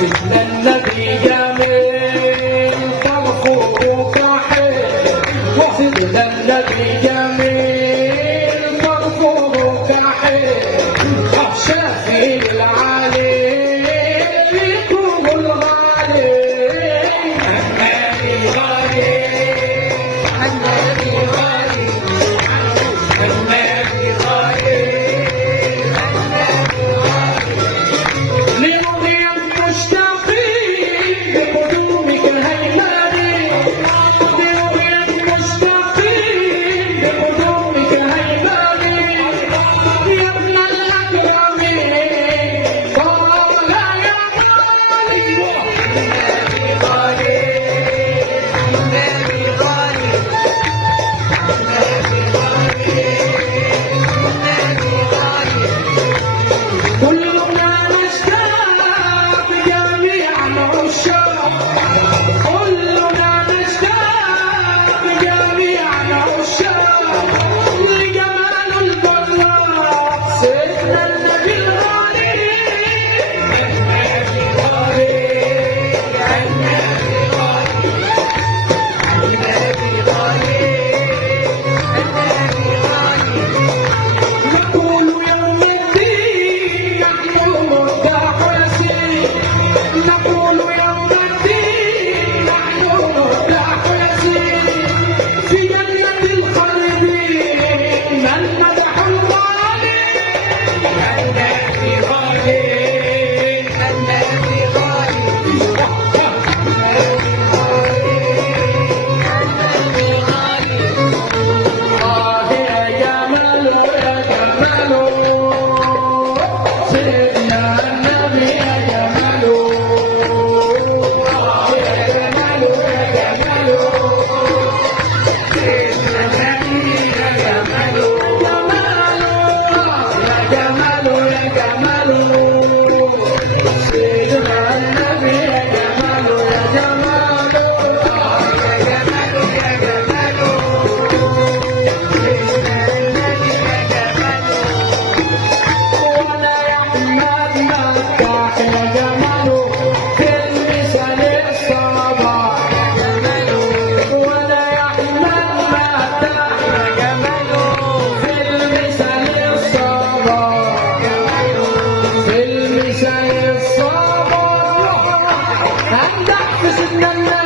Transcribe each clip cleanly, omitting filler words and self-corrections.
سيدنا النبي جميل طرفه كحيل، سيدنا النبي جميل طرفه كحيل، شافي العلي فيكم الغالي، النبي غالي النبي غالي النبي غالي لمضي المشتاقين بقدومك هيماني، لمضي المشتاقين بقدومك هيماني، يا ابن الأكرمين طال يا غالي النبي غالي النبي غالي النبي غالي النبي غالي كلنا نشتاق جميعا عشاق، كلنا نشتاق جميعا عشاق لجمال البراق سيدنا النبي الغالي النبي غالي النبي غالي النبي غالي النبي غالي نقول يوم الدين نحن مرتاح يسير، نقول يوم الدين نحن مرتاح يسير في جنة الخالدين من مدح الغالي النبي غالي النبي غالي النبي غالي يا جمال يا جمال سيدنا النبي يا جمال يا جمال يا جمال سيدنا النبي يا جمال يا جمال يا جمال سيدنا النبي يا جمال يا جمال يا جمال يا جمال وانا يا احمد مداح يا جماله في المثال الصباح يا جماله، وانا يا احمد مداح يا جماله في المثال الصباح يا جماله، في المثال الصباح امدح في سيدنا النبي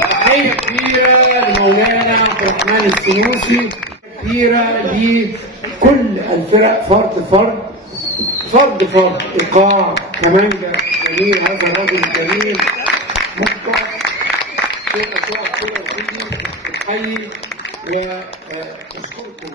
تحية كبيرة لمولانا عبد الرحمن السنوسي، كبيرة لكل الفرق فرد إيقاع كمانجا جميل، هذا الرجل الجميل مبدع في الأشواق كلها، نحيي ونشكركم.